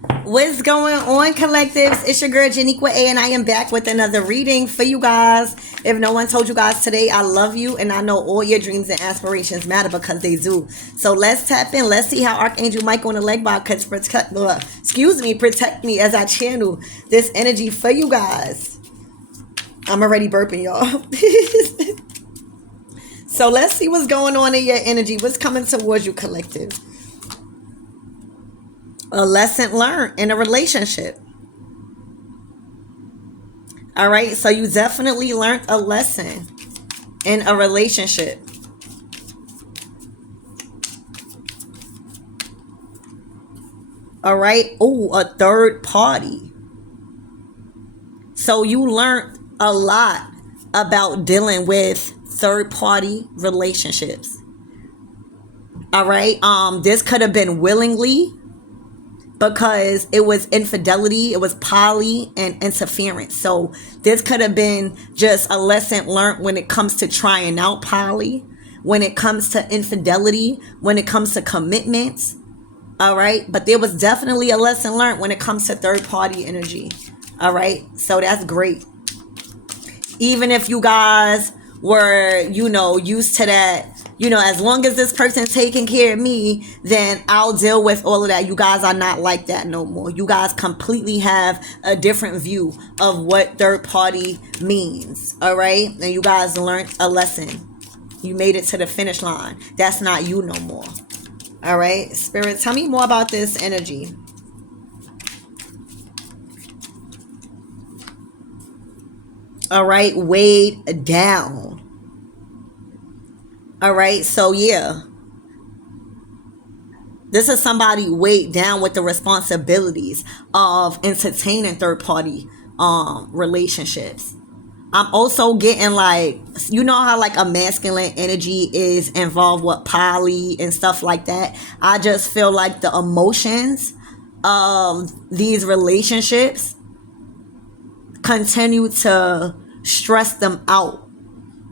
What's going on, collectives? It's your girl Janiqua A, and I am back with another reading for you guys. If no one told you guys today, I love you, and I know all your dreams and aspirations matter because they do. So let's tap in. Let's see how Archangel Michael and the leg bar could protect me as I channel this energy for you guys. I'm already burping, y'all. So let's see what's going on in your energy. What's coming towards you, collective? A lesson learned in a relationship. All right, so you definitely learned a lesson in a relationship. All right. Oh, a third party. So you learned a lot about dealing with third party relationships. All right. This could have been willingly, because it was infidelity, it was poly and interference. So this could have been just a lesson learned when it comes to trying out poly, when it comes to infidelity, when it comes to commitments. All right. But there was definitely a lesson learned when it comes to third party energy. All right. So that's great. Even if you guys were, used to that, as long as this person's taking care of me, then I'll deal with all of that. You guys are not like that no more. You guys completely have a different view of what third party means. All right. And you guys learned a lesson. You made it to the finish line. That's not you no more. All right. Spirit, tell me more about this energy. All right. Weighed down. All right. So, yeah. This is somebody weighed down with the responsibilities of entertaining third party relationships. I'm also getting like, how like a masculine energy is involved with poly and stuff like that. I just feel like the emotions of these relationships continue to stress them out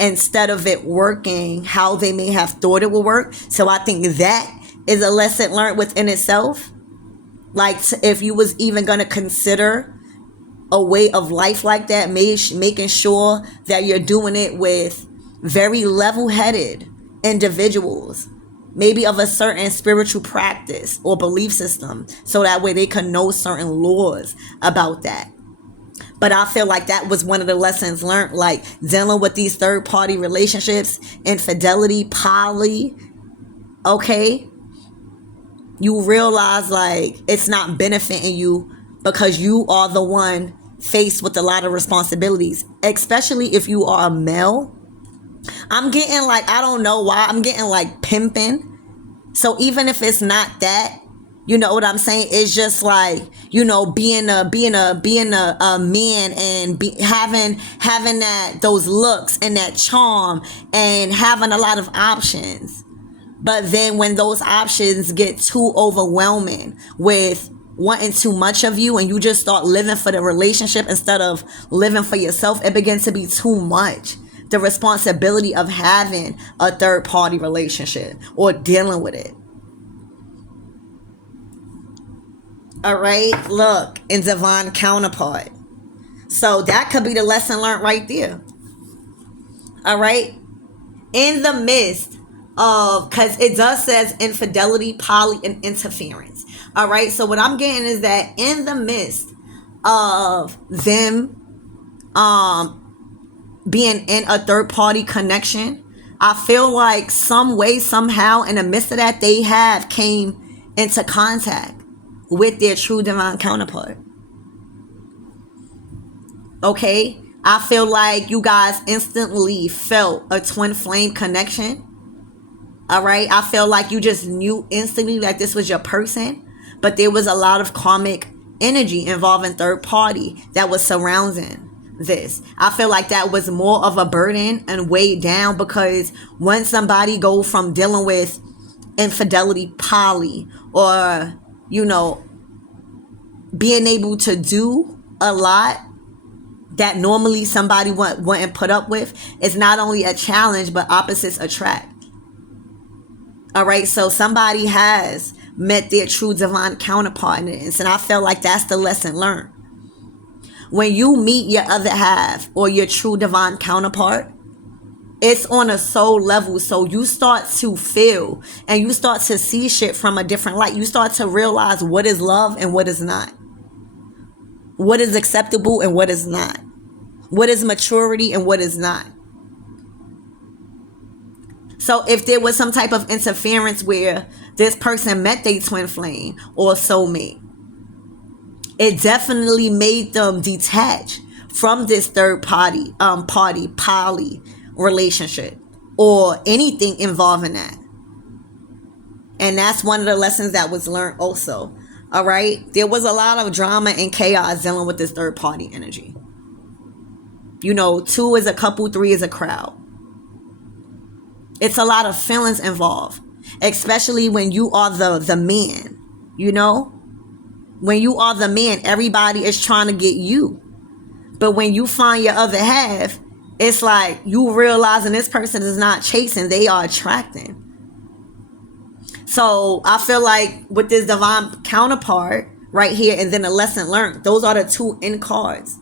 instead of it working how they may have thought it would work. So I think that is a lesson learned within itself. Like, if you was even going to consider a way of life like that, making sure that you're doing it with very level-headed individuals, maybe of a certain spiritual practice or belief system, so that way they can know certain laws about that. But I feel like that was one of the lessons learned, like dealing with these third party relationships, infidelity, poly. Okay. You realize like it's not benefiting you because you are the one faced with a lot of responsibilities, especially if you are a male. I'm getting like, I don't know why, I'm getting like pimping. So even if it's not that, you know what I'm saying? It's just like, being a man and having those looks and that charm and having a lot of options. But then when those options get too overwhelming with wanting too much of you and you just start living for the relationship instead of living for yourself, it begins to be too much. The responsibility of having a third party relationship or dealing with it. All right, look, in divine counterpart. So that could be the lesson learned right there. All right, in the midst of, because it does says infidelity, poly, and interference. All right, so what I'm getting is that in the midst of them being in a third party connection, I feel like some way, somehow, in the midst of that, they have came into contact with their true divine counterpart. Okay, I feel like you guys instantly felt a twin flame connection. All right, I feel like you just knew instantly that this was your person, but there was a lot of karmic energy involving third party that was surrounding this. I feel like that was more of a burden and weighed down, because when somebody go from dealing with infidelity, poly, or being able to do a lot that normally somebody wouldn't put up with, is not only a challenge, but opposites attract. All right, so somebody has met their true divine counterpart in this. And I feel like that's the lesson learned. When you meet your other half or your true divine counterpart, it's on a soul level. So you start to feel and you start to see shit from a different light. You start to realize what is love and what is not. What is acceptable and what is not. What is maturity and what is not. So if there was some type of interference where this person met their twin flame or soulmate, it definitely made them detach from this third party poly relationship or anything involving that. And that's one of the lessons that was learned also. All right. There was a lot of drama and chaos dealing with this third party energy. 2 is a couple, 3 is a crowd. It's a lot of feelings involved, especially when you are the man, When you are the man, everybody is trying to get you. But when you find your other half, it's like you realizing this person is not chasing, they are attracting. So I feel like with this divine counterpart right here and then a lesson learned, those are the 2 end cards.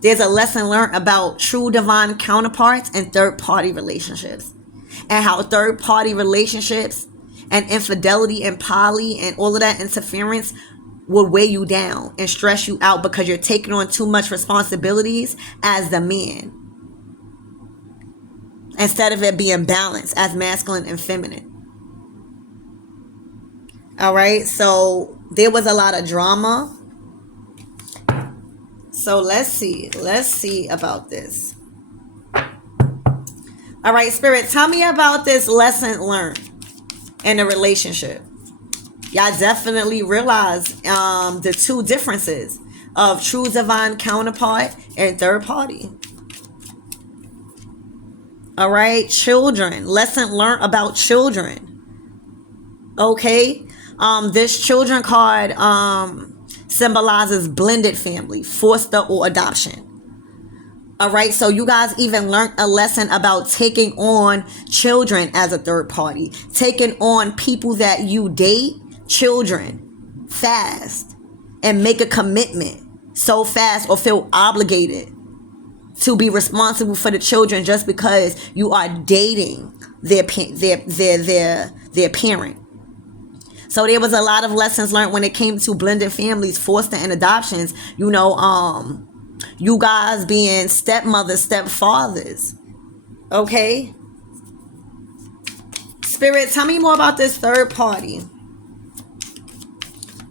There's a lesson learned about true divine counterparts and third party relationships. And how third party relationships and infidelity and poly and all of that interference will weigh you down and stress you out because you're taking on too much responsibilities as the man, instead of it being balanced as masculine and feminine. All right, so there was a lot of drama. So let's see about this. All right, Spirit, tell me about this lesson learned in a relationship. Y'all definitely realize the 2 differences of true divine counterpart and third party. All right, children. Lesson learned about children. Okay, this children card symbolizes blended family, foster or adoption. All right, so you guys even learned a lesson about taking on children as a third party, taking on people that you date, children, fast, and make a commitment so fast or feel obligated to be responsible for the children just because you are dating their parent. So there was a lot of lessons learned when it came to blended families, foster and adoptions. You guys being stepmothers, stepfathers. Okay? Spirit, tell me more about this third party.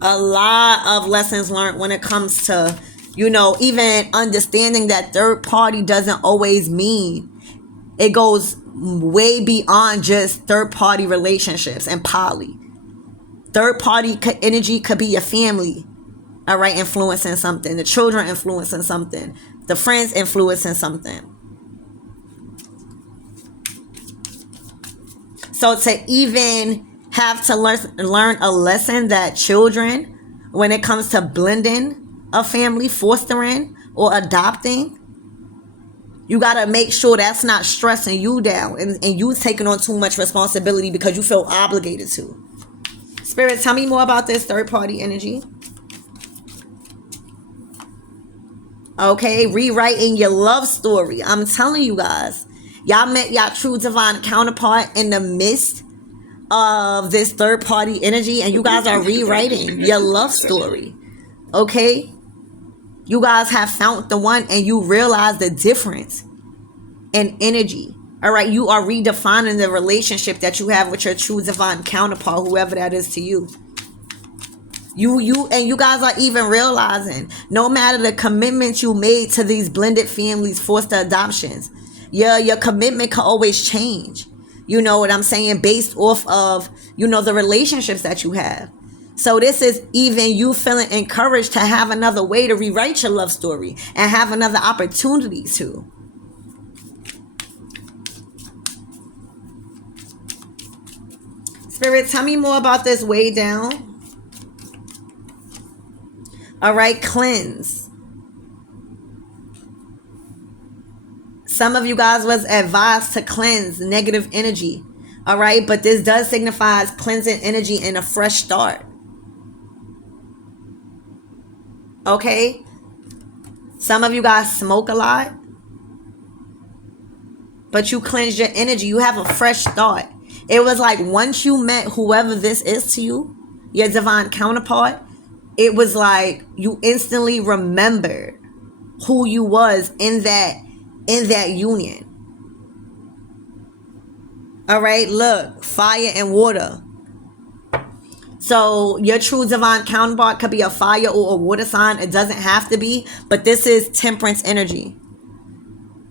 A lot of lessons learned when it comes to, even understanding that third party doesn't always mean, it goes way beyond just third party relationships and poly. Third party energy could be your family. All right, influencing something. The children influencing something. The friends influencing something. So to even have to learn a lesson that children, when it comes to blending a family, fostering or adopting, you got to make sure that's not stressing you down and you taking on too much responsibility because you feel obligated to. Spirit, tell me more about this third party energy. Okay, rewriting your love story. I'm telling you guys, y'all met y'all true divine counterpart in the midst of this third party energy, and you guys are rewriting your love story. Okay, you guys have found the one and you realize the difference in energy. All right, you are redefining the relationship that you have with your true divine counterpart, whoever that is to you. You guys are even realizing, no matter the commitments you made to these blended families, foster adoptions, your commitment can always change. You know what I'm saying? Based off of, the relationships that you have. So this is even you feeling encouraged to have another way to rewrite your love story and have another opportunity to. Spirit, tell me more about this way down. All right, cleanse. Some of you guys was advised to cleanse negative energy All right, but this does signify cleansing energy and a fresh start. Okay, some of you guys smoke a lot, but you cleanse your energy. You have a fresh start. It was like once you met whoever this is to you, your divine counterpart, it was like you instantly remembered who you was in that union. All right, look, fire and water. So your true divine counterpart could be a fire or a water sign. It doesn't have to be, but this is temperance energy.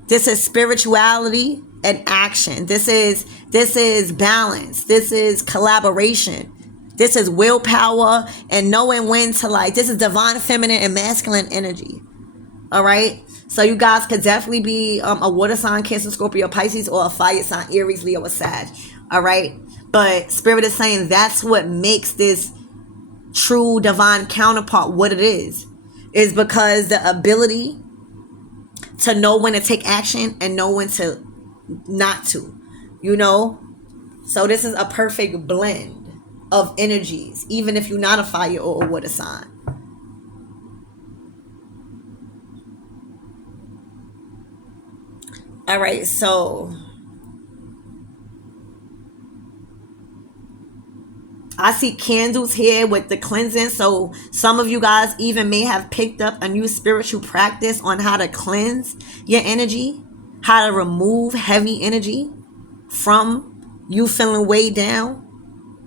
This is spirituality and action. This is balance. This is collaboration. This is willpower and knowing when to like. This is divine feminine and masculine energy. All right. So you guys could definitely be a water sign, Cancer, Scorpio, Pisces, or a fire sign, Aries, Leo, or Sag. All right. But Spirit is saying that's what makes this true divine counterpart what it is because the ability to know when to take action and know when to not to, you know. So this is a perfect blend of energies, even if you're not a fire or a water sign. All right, so I see candles here with the cleansing. So some of you guys even may have picked up a new spiritual practice on how to cleanse your energy, how to remove heavy energy from you feeling weighed down.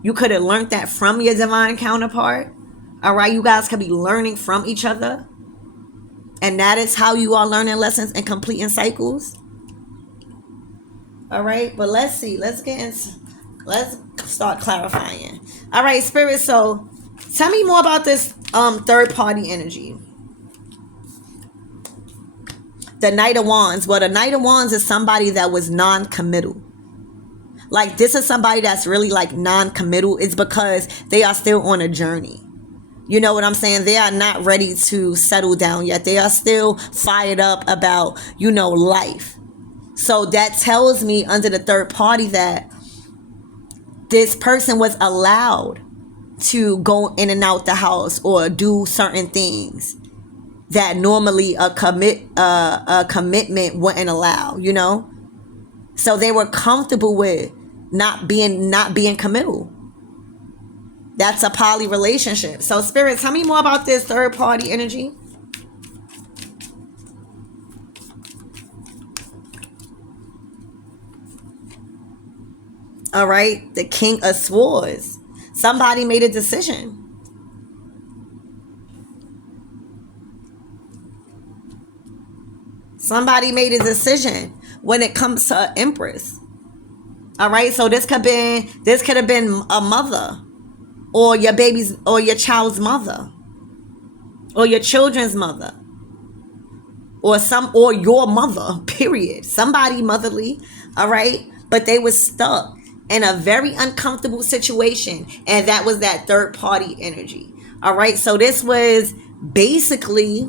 You could have learned that from your divine counterpart. All right, you guys could be learning from each other. And that is how you are learning lessons and completing cycles. All right, but let's see. Let's start clarifying. All right, Spirit, so tell me more about this third party energy. The Knight of Wands. Well, the Knight of Wands is somebody that was non-committal. Like, this is somebody that's really like non-committal. It's because they are still on a journey. You know what I'm saying? They are not ready to settle down yet. They are still fired up about, you know, life. So that tells me under the third party that this person was allowed to go in and out the house or do certain things that normally a commitment wouldn't allow, you know? So they were comfortable with not being committal. That's a poly relationship. So Spirit, tell me more about this third party energy. All right, the King of Swords. Somebody made a decision. Somebody made a decision when it comes to an Empress. All right, so this could have been a mother, or your baby's, or your child's mother, or your children's mother, or your mother. Period. Somebody motherly. All right, but they were stuck in a very uncomfortable situation, and that was that third party energy. All right, so this was basically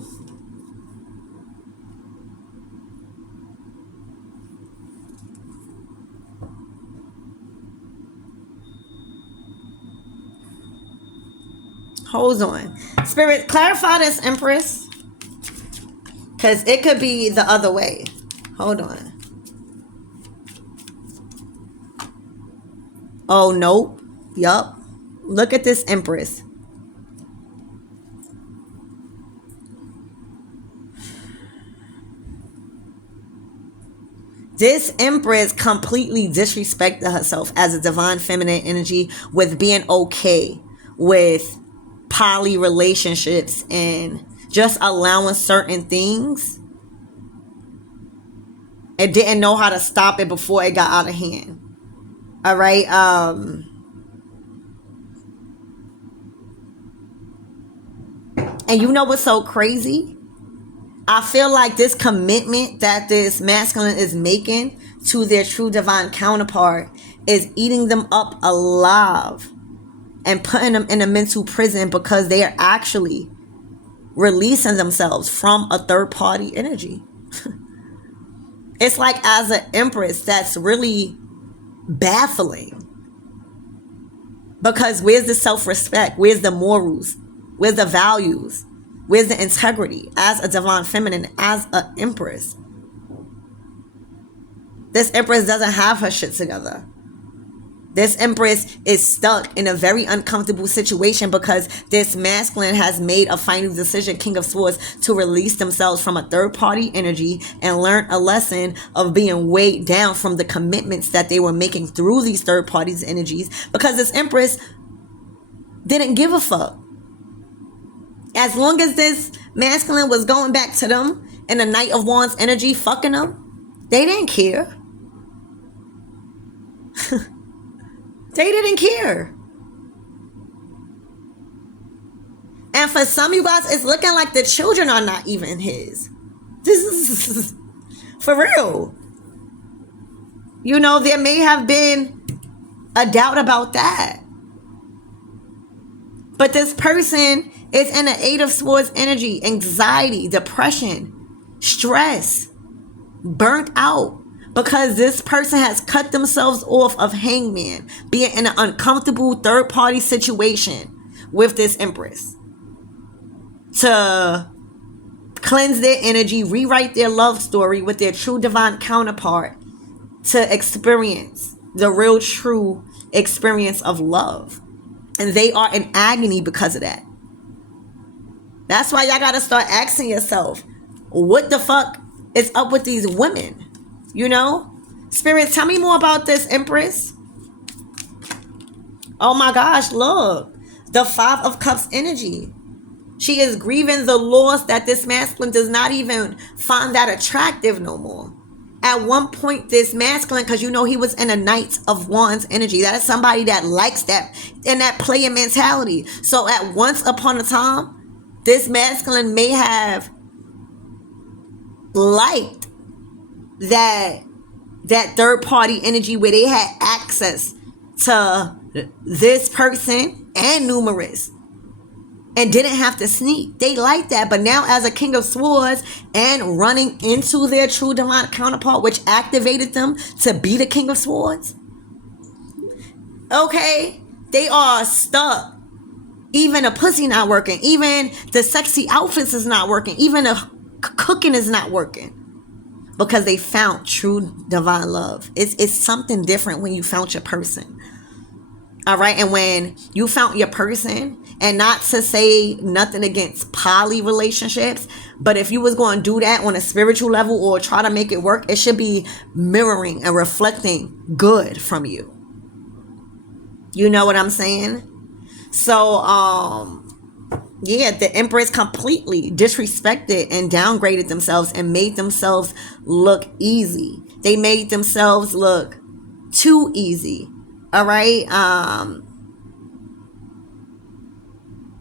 hold on, Spirit, clarify this, Empress, because it could be the other way. Hold on. Oh, nope. Yup. Look at this Empress. This Empress completely disrespected herself as a divine feminine energy with being okay with poly relationships and just allowing certain things. It didn't know how to stop it before it got out of hand. All right. And you know what's so crazy? I feel like this commitment that this masculine is making to their true divine counterpart is eating them up alive and putting them in a mental prison because they are actually releasing themselves from a third party energy. It's like as an Empress that's really baffling. Because where's the self-respect? Where's the morals? Where's the values? Where's the integrity as a divine feminine, as an empress? This empress doesn't have her shit together. This empress is stuck in a very uncomfortable situation because this masculine has made a final decision, King of Swords, to release themselves from a third party energy and learn a lesson of being weighed down from the commitments that they were making through these third parties energies, because this empress didn't give a fuck. As long as this masculine was going back to them in the Knight of Wands energy, fucking them, they didn't care. They didn't care. And for some of you guys, it's looking like the children are not even his. This is for real. You know, there may have been a doubt about that. But this person is in an Eight of Swords energy, anxiety, depression, stress, burnt out. Because this person has cut themselves off of Hangman, being in an uncomfortable third-party situation with this empress. To cleanse their energy, rewrite their love story with their true divine counterpart, to experience the real true experience of love. And they are in agony because of that. That's why y'all gotta start asking yourself, what the fuck is up with these women? You know? Spirits, tell me more about this empress. Oh my gosh, look. The Five of Cups energy. She is grieving the loss that this masculine does not even find that attractive no more. At one point, this masculine, because you know he was in a Knight of Wands energy. That is somebody that likes that and that player mentality. So at once upon a time, this masculine may have liked that third party energy where they had access to this person and numerous and didn't have to sneak. They like that. But now as a King of Swords and running into their true divine counterpart, which activated them to be the King of Swords, okay, they are stuck. Even the pussy not working, even the sexy outfits is not working, even the cooking is not working. Because they found true divine love. It's something different when you found your person. All right. And when you found your person, and not to say nothing against poly relationships, but if you was going to do that on a spiritual level or try to make it work, it should be mirroring and reflecting good from you. You know what I'm saying? So, yeah, the Empress completely disrespected and downgraded themselves and made themselves look easy. They made themselves look too easy. All right.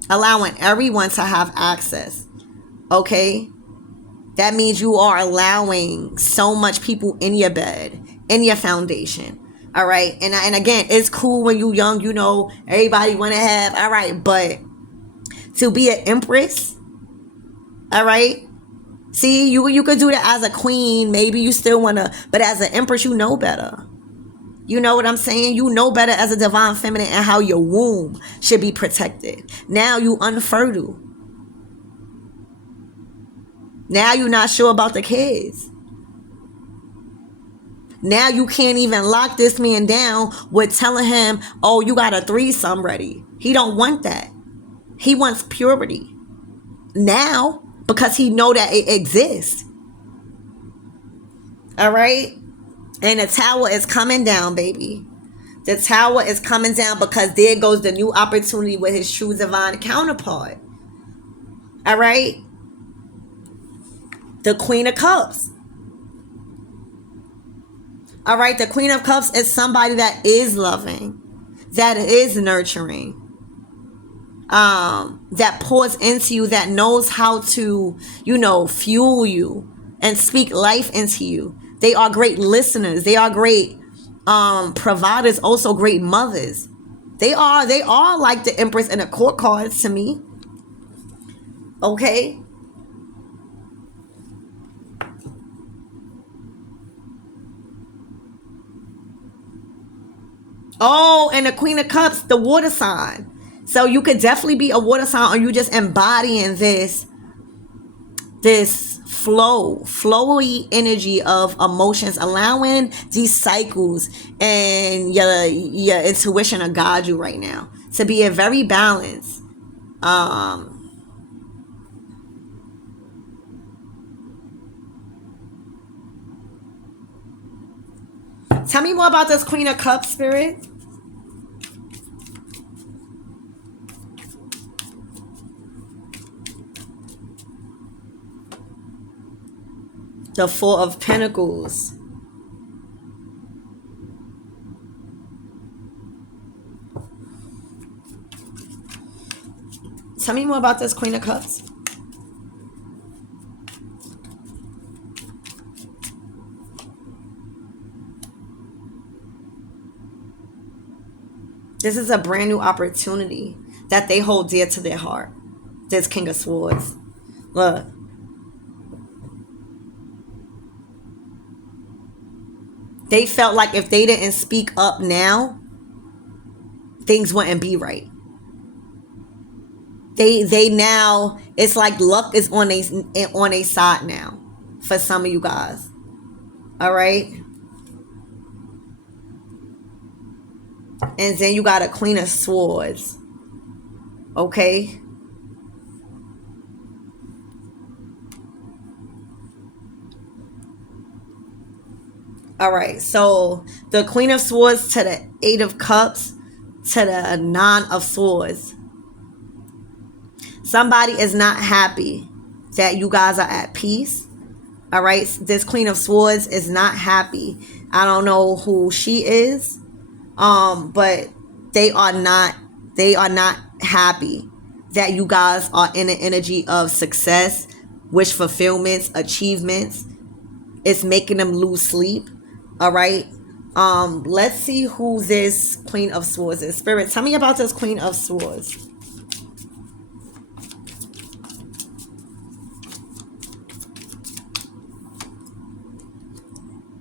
Allowing everyone to have access. Okay. That means you are allowing so much people in your bed, in your foundation. All right. And again, it's cool when you young, you know, everybody want to have. All right. But to be an empress, all right? See, you could do that as a queen. Maybe you still want to, but as an empress, you know better. You know what I'm saying? You know better as a divine feminine and how your womb should be protected. Now you unfertile. Now you're not sure about the kids. Now you can't even lock this man down with telling him, oh, you got a threesome ready. He don't want that. He wants purity now because he know that it exists. All right. And the tower is coming down, baby. The tower is coming down because there goes the new opportunity with his true divine counterpart. All right. The Queen of Cups. All right. The Queen of Cups is somebody that is loving, that is nurturing, that pours into you, that knows how to, you know, fuel you and speak life into you. They are great listeners. They are great providers, also great mothers. They are like the Empress and the Court cards to me. Okay. Oh, and the Queen of Cups, the water sign. So you could definitely be a water sign, or you just embodying this flowy energy of emotions, allowing these cycles and your intuition to guide you right now to be a very balanced. Tell me more about this Queen of Cups, Spirit. The Four of Pentacles. Tell me more about this Queen of Cups. This is a brand new opportunity that they hold dear to their heart. This King of Swords. Look. They felt like if they didn't speak up now, things wouldn't be right. They now, it's like luck is on a side now for some of you guys. All right. And then you got a Queen of Swords. Okay. All right. So the Queen of Swords to the Eight of Cups to the Nine of Swords. Somebody is not happy that you guys are at peace. All right. This Queen of Swords is not happy. I don't know who she is. But they are not happy that you guys are in an energy of success, wish fulfillments, achievements. It's making them lose sleep. All right. Let's see who this Queen of Swords is. Spirit, tell me about this Queen of Swords.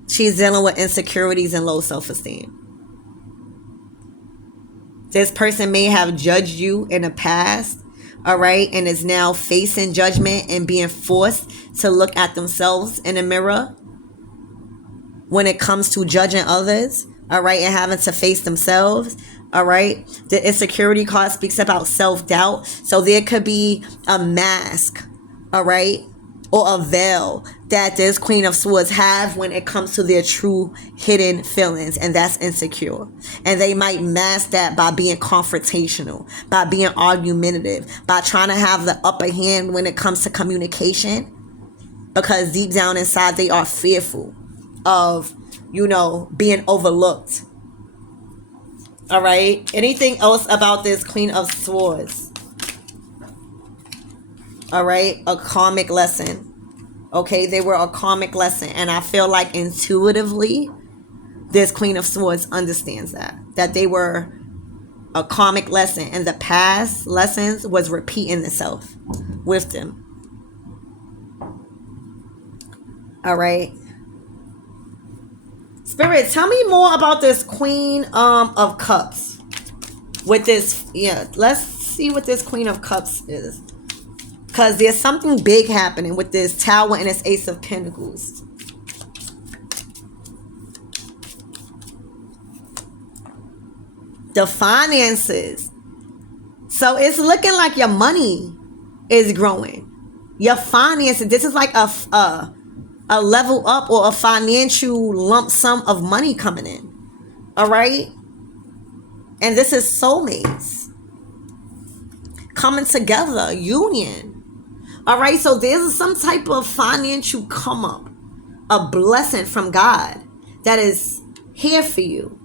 She's dealing with insecurities and low self-esteem. This person may have judged you in the past, all right, and is now facing judgment and being forced to look at themselves in the mirror when it comes to judging others, all right, and having to face themselves, all right. The insecurity card speaks about self-doubt, so there could be a mask, all right, or a veil that this Queen of Swords have when it comes to their true hidden feelings, and that's insecure. And they might mask that by being confrontational, by being argumentative, by trying to have the upper hand when it comes to communication, because deep down inside they are fearful of, being overlooked. All right. Anything else about this Queen of Swords? All right. A karmic lesson. Okay, they were a karmic lesson. And I feel like intuitively, this Queen of Swords understands that they were a karmic lesson. And the past lessons was repeating itself with them. All right. Spirit, tell me more about this Queen of Cups. With this, let's see what this Queen of Cups is. Because there's something big happening with this Tower and this Ace of Pentacles. The finances. So it's looking like your money is growing. Your finances. This is like a level up or a financial lump sum of money coming in. All right? And this is soulmates. Coming together. Union. All right, so there's some type of financial come up, a blessing from God that is here for you,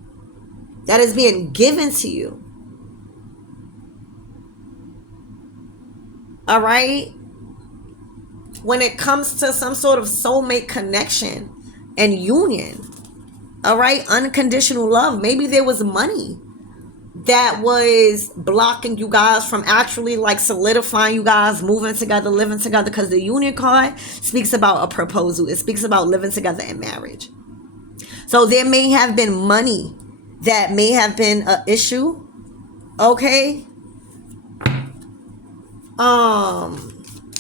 that is being given to you. All right, when it comes to some sort of soulmate connection and union, all right, unconditional love. Maybe there was money that was blocking you guys from actually like solidifying you guys, moving together, living together, because the Union card speaks about a proposal. It speaks about living together in marriage. So there may have been money that may have been an issue. Okay.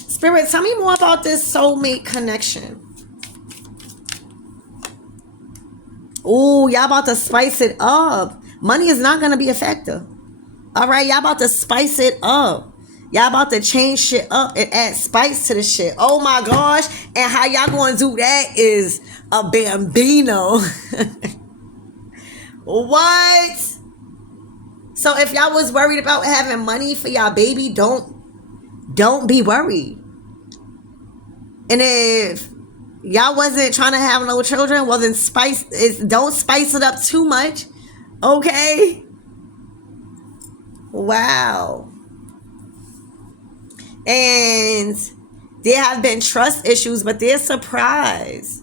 Spirit, tell me more about this soulmate connection. Ooh, y'all about to spice it up. Money is not gonna be a factor. All right, y'all about to spice it up. Y'all about to change shit up and add spice to the shit. Oh my gosh. And how y'all gonna do that is a bambino. What? So if y'all was worried about having money for y'all baby, don't be worried. And if y'all wasn't trying to have no children, well then don't spice it up too much. Okay? Wow. And there have been trust issues, but they're surprised.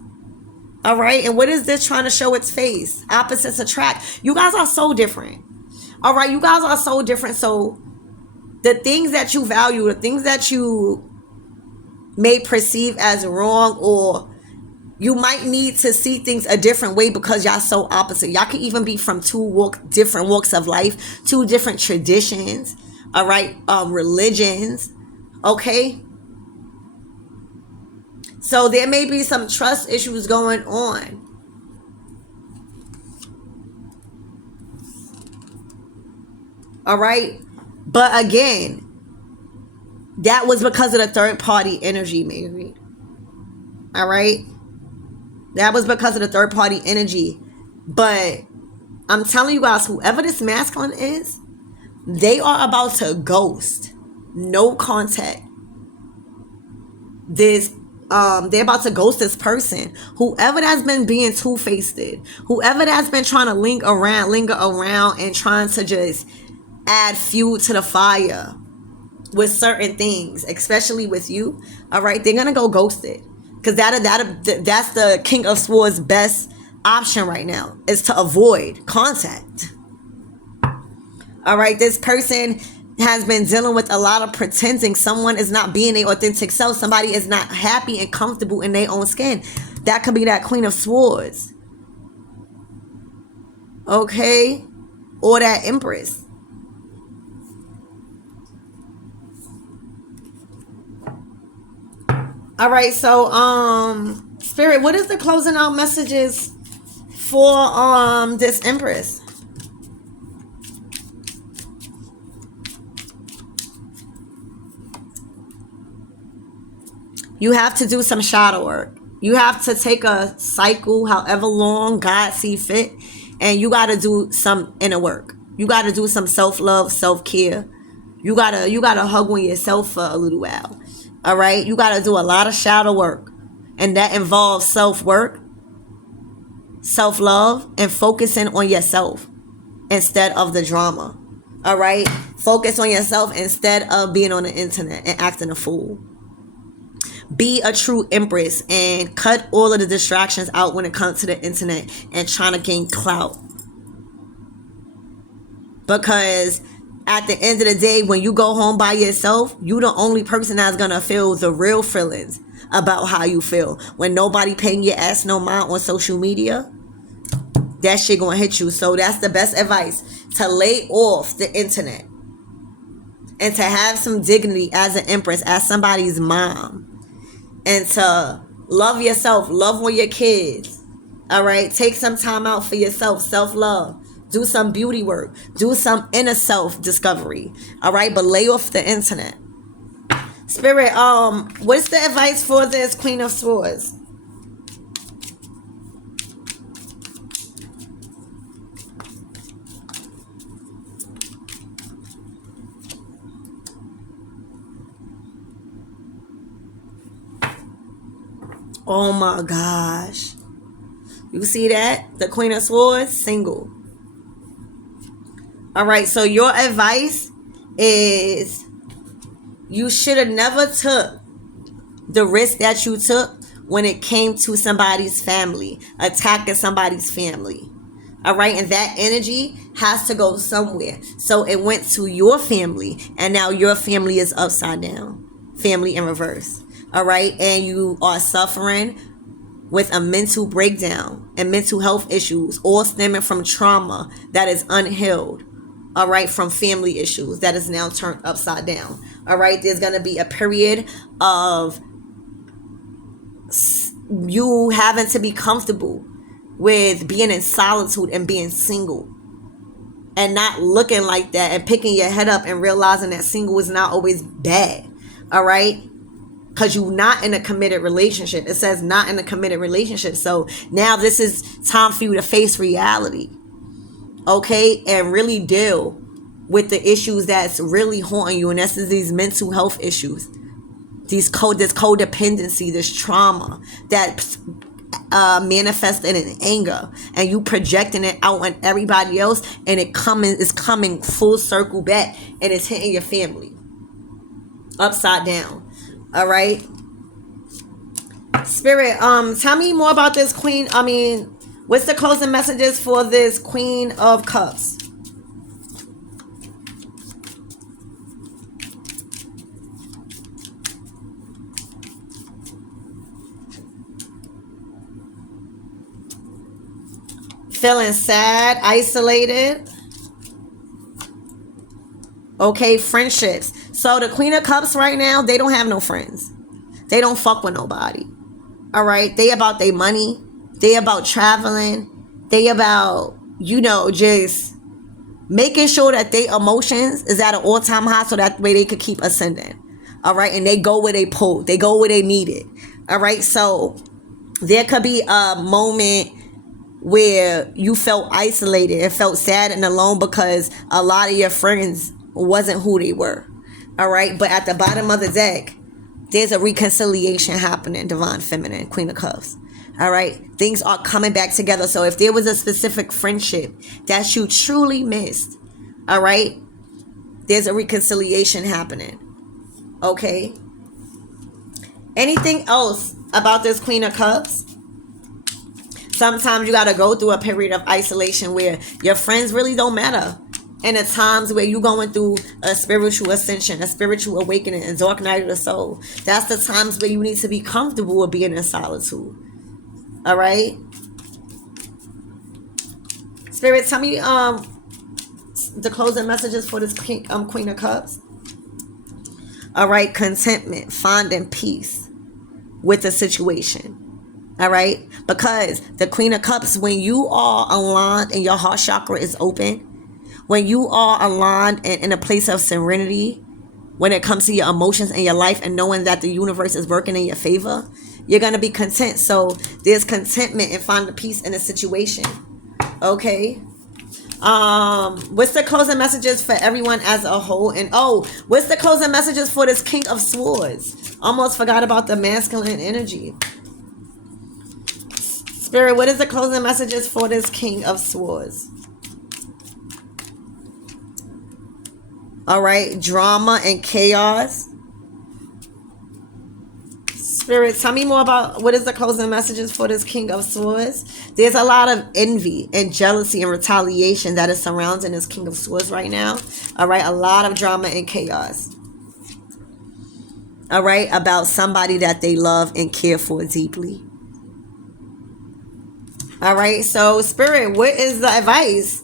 All right? And what is this trying to show its face? Opposites attract. You guys are so different. All right? You guys are so different. So the things that you value, the things that you may perceive as wrong, or you might need to see things a different way because y'all so opposite. Y'all can even be from different walks of life, two different traditions, all right, religions, okay? So there may be some trust issues going on. All right? But again, that was because of the third party energy, maybe. All right? That was because of the third party energy. But I'm telling you guys, whoever this masculine is, they are about to ghost. No contact. They're about to ghost this person. Whoever that's been being two-faced, whoever that's been trying to linger around and trying to just add fuel to the fire with certain things, especially with you, all right, they're gonna go ghosted. Because that's the King of Swords' best option right now, is to avoid contact. All right, this person has been dealing with a lot of pretending. Someone is not being their authentic self. Somebody is not happy and comfortable in their own skin. That could be that Queen of Swords. Okay? Or that Empress. All right, so Spirit, what is the closing out messages for this Empress? You have to do some shadow work. You have to take a cycle, however long God see fit, and you got to do some inner work. You got to do some self-love, self-care. You gotta hug on yourself for a little while. All right, you got to do a lot of shadow work, and that involves self-work, self-love, and focusing on yourself instead of the drama. All right, focus on yourself instead of being on the internet and acting a fool. Be a true Empress and cut all of the distractions out when it comes to the internet and trying to gain clout. Because at the end of the day, when you go home by yourself, you the only person that's gonna feel the real feelings about how you feel. When nobody paying your ass no mind on social media, that shit gonna hit you. So that's the best advice, to lay off the internet and to have some dignity as an Empress, as somebody's mom, and to love yourself, love on your kids. All right, take some time out for yourself, self-love. Do some beauty work. Do some inner self-discovery. All right, but lay off the internet. Spirit, what's the advice for this Queen of Swords? Oh my gosh. You see that? The Queen of Swords, single. All right, so your advice is you should have never took the risk that you took when it came to somebody's family, attacking somebody's family. All right, and that energy has to go somewhere. So it went to your family, and now your family is upside down. Family in reverse. All right, and you are suffering with a mental breakdown and mental health issues, all stemming from trauma that is unhealed. All right, from family issues that is now turned upside down. All right, there's going to be a period of you having to be comfortable with being in solitude and being single, and not looking like that, and picking your head up and realizing that single is not always bad. All right, because you're not in a committed relationship. It says not in a committed relationship. So now this is time for you to face reality, okay, and really deal with the issues that's really haunting you, and that's these mental health issues, this codependency, this trauma that manifested in anger, and you projecting it out on everybody else, and it's coming full circle back, and it's hitting your family upside down. All right, Spirit, tell me more about this queen. What's the closing messages for this Queen of Cups? Feeling sad, isolated. Okay, friendships. So the Queen of Cups right now, they don't have no friends. They don't fuck with nobody. All right, they about their money. They about traveling. They about, just making sure that their emotions is at an all-time high, so that way they could keep ascending. All right, and they go where they pull. They go where they need it. All right, so there could be a moment where you felt isolated and felt sad and alone because a lot of your friends wasn't who they were. All right, but at the bottom of the deck, there's a reconciliation happening, Divine Feminine, Queen of Cups. All right, things are coming back together. So if there was a specific friendship that you truly missed, all right, there's a reconciliation happening. Okay, anything else about this Queen of Cups? Sometimes you got to go through a period of isolation where your friends really don't matter. And at times where you're going through a spiritual ascension, a spiritual awakening, a dark night of the soul. That's the times where you need to be comfortable with being in solitude. All right? Spirit, tell me the closing messages for this Queen of Cups. All right, contentment, finding peace with the situation. All right, because the Queen of Cups, when you are aligned and your heart chakra is open, when you are aligned and in a place of serenity, when it comes to your emotions and your life, and knowing that the universe is working in your favor, you're going to be content. So there's contentment and finding peace in a situation. Okay. What's the closing messages for everyone as a whole? And what's the closing messages for this King of Swords? Almost forgot about the masculine energy. Spirit, what is the closing messages for this King of Swords? All right, drama and chaos. Spirit, tell me more about what is the closing messages for this King of Swords. There's a lot of envy and jealousy and retaliation that is surrounding this King of Swords right now. All right, a lot of drama and chaos. All right, about somebody that they love and care for deeply. All right, so Spirit, what is the advice?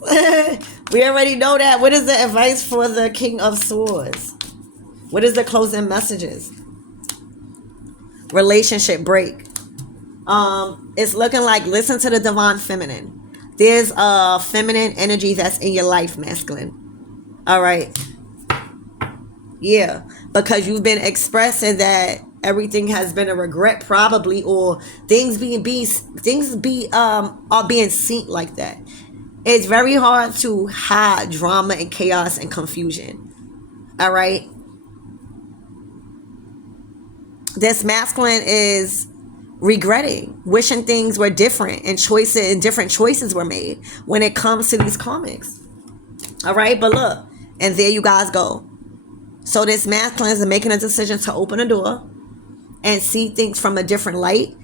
We already know that. What is the advice for the King of Swords? What is the closing messages? Relationship break. It's looking like, listen to the Divine Feminine. There's a feminine energy that's in your life, masculine. All right. Yeah, because you've been expressing that everything has been a regret, probably, or things are being seen like that. It's very hard to hide drama and chaos and confusion. All right. This masculine is regretting, wishing things were different, and different choices were made when it comes to these karmics. All right, but look, and there you guys go. So this masculine is making a decision to open a door and see things from a different light.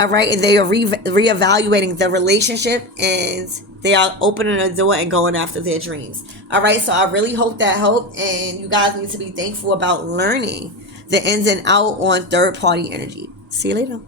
All right, and they are reevaluating the relationship, and they are opening a door and going after their dreams. All right, so I really hope that helped, and you guys need to be thankful about learning the ins and out on third party energy. See you later.